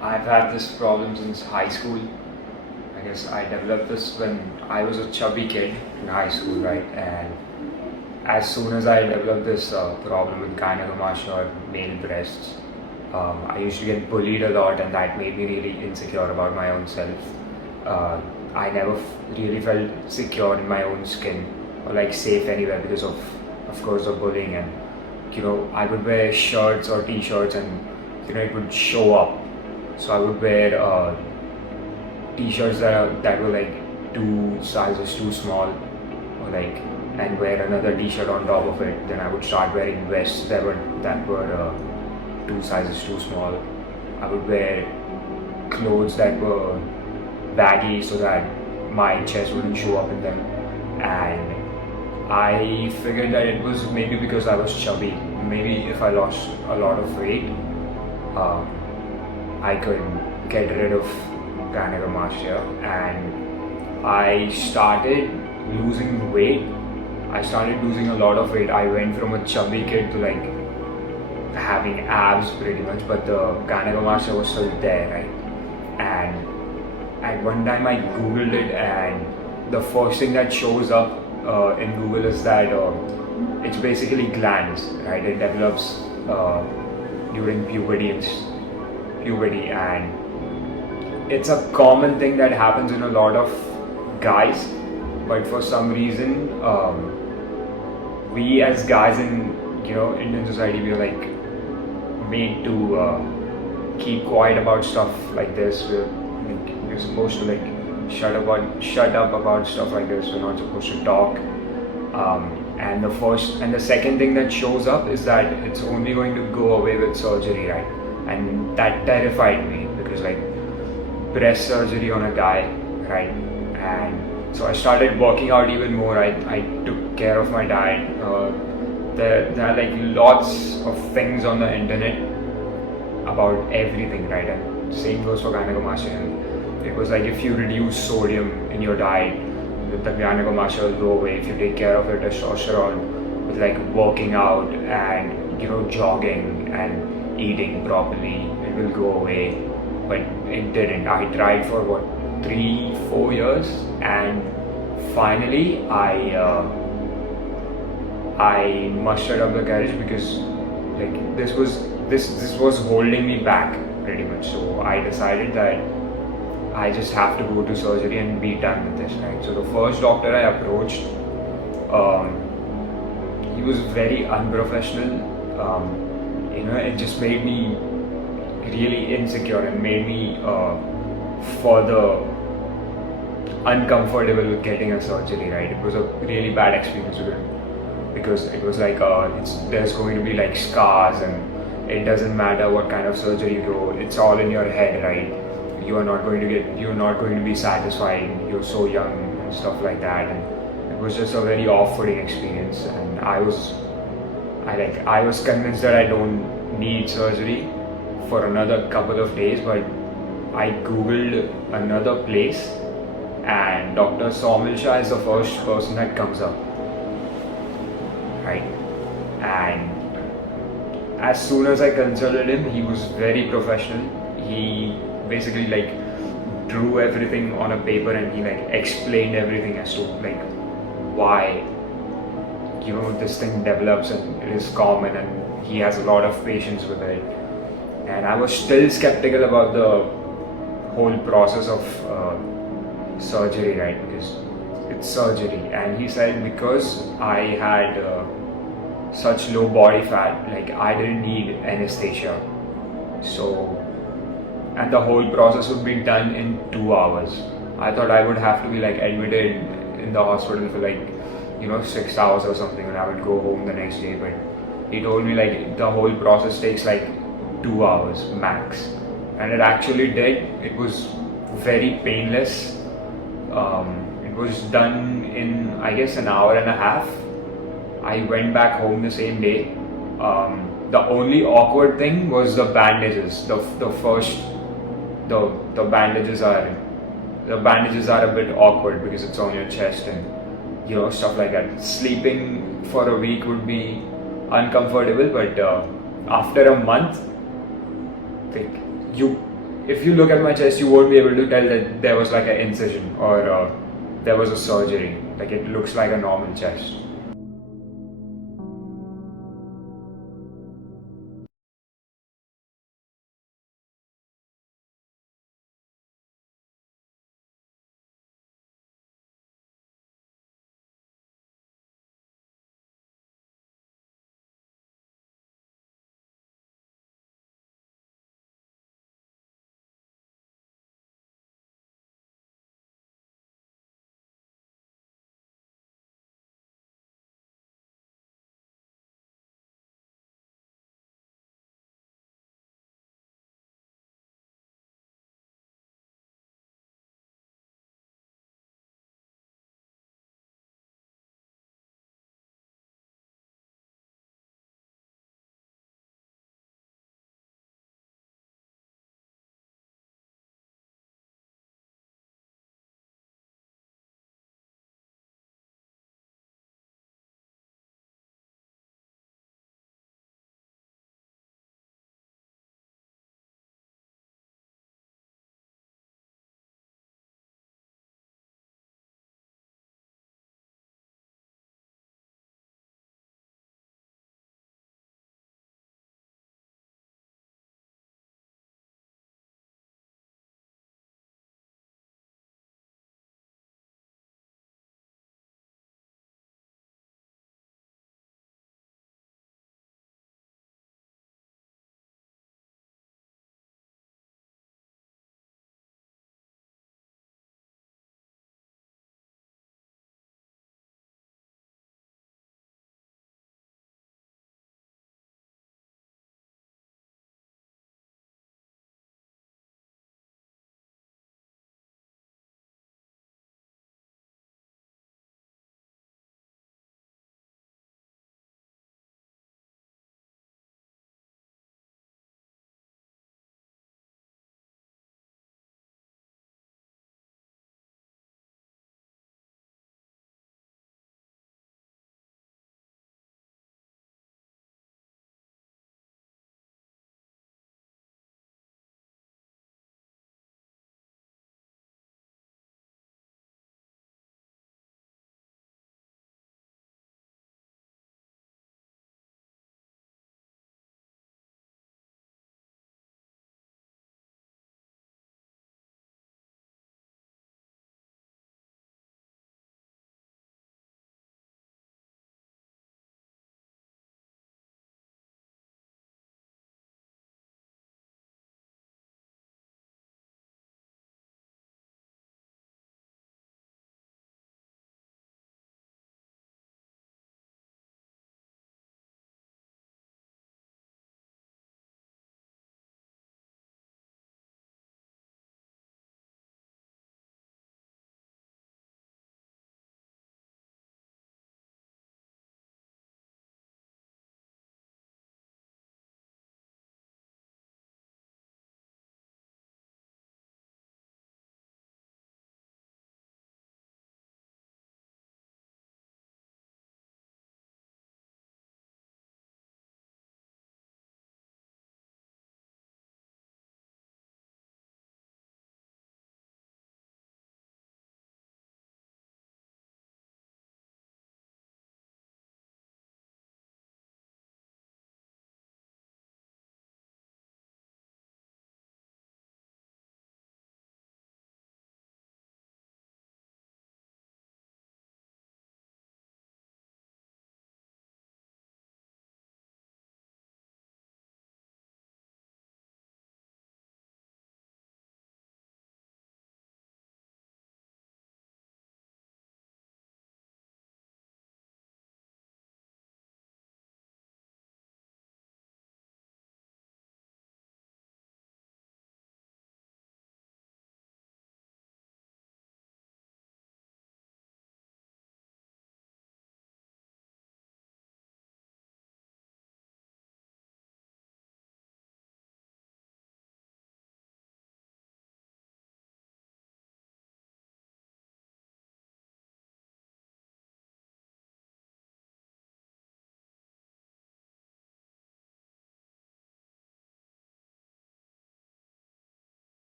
I've had this problem since high school. I guess I developed this when I was a chubby kid in high school, right? And as soon as I developed this problem with gynecomastia or male breasts, I used to get bullied a lot, and that made me really insecure about my own self. I never really felt secure in my own skin or like safe anywhere because of course, the bullying. And I would wear shirts or t-shirts, and it would show up. So I would wear t-shirts that were like two sizes too small, or like, and wear another t-shirt on top of it. Then I would start wearing vests that were two sizes too small. I would wear clothes that were baggy so that my chest wouldn't show up in them. And I figured that it was maybe because I was chubby. Maybe if I lost a lot of weight, um, I could get rid of gynecomastia. And I started losing weight. I started losing a lot of weight. I went from a chubby kid to like having abs pretty much, but the gynecomastia was still there, right? And at one time I googled it, and the first thing that shows up in Google is that it's basically glands, right? It develops during puberty, and it's a common thing that happens in a lot of guys. But for some reason, we as guys in Indian society, we're like made to keep quiet about stuff like this. We're supposed to like shut up about stuff like this. We're not supposed to talk. And the second thing that shows up is that it's only going to go away with surgery, right? And that terrified me, because like breast surgery on a guy, right? And so I started working out even more. I took care of my diet. There are like lots of things on the internet about everything, right? And same goes for gynecomastia. And it was like, if you reduce sodium in your diet, the gynecomastia will go away. If you take care of your testosterone with like working out and jogging and eating properly, it will go away. But it didn't. I tried for 3-4 years, and finally I mustered up the courage, because like this was holding me back pretty much. So I decided that I just have to go to surgery and be done with this, right? So the first doctor I approached, he was very unprofessional. It just made me really insecure and made me further uncomfortable with getting a surgery, right? It was a really bad experience with it, because it was like there's going to be like scars, and it doesn't matter what kind of surgery you do, it's all in your head, right? You're not going to be satisfied, you're so young and stuff like that. And it was just a very off-putting experience. And I was convinced that I don't need surgery for another couple of days. But I googled another place, and Dr. Saumil Shah is the first person that comes up, right? And as soon as I consulted him, he was very professional. He basically like drew everything on a paper, and he like explained everything as to like why this thing develops, and it is common, and he has a lot of patience with it. And I was still skeptical about the whole process of surgery, right? Because it's surgery. And he said because I had such low body fat, like I didn't need anesthesia. So, and the whole process would be done in 2 hours. I thought I would have to be like admitted in the hospital for like 6 hours or something, and I would go home the next day. But he told me like the whole process takes like 2 hours max, and it actually did. It was very painless. It was done in, I guess, an hour and a half. I went back home the same day. The only awkward thing was the bandages. The bandages are a bit awkward, because it's on your chest and stuff like that. Sleeping for a week would be uncomfortable, but after a month, like if you look at my chest, you won't be able to tell that there was like an incision or there was a surgery. Like it looks like a normal chest.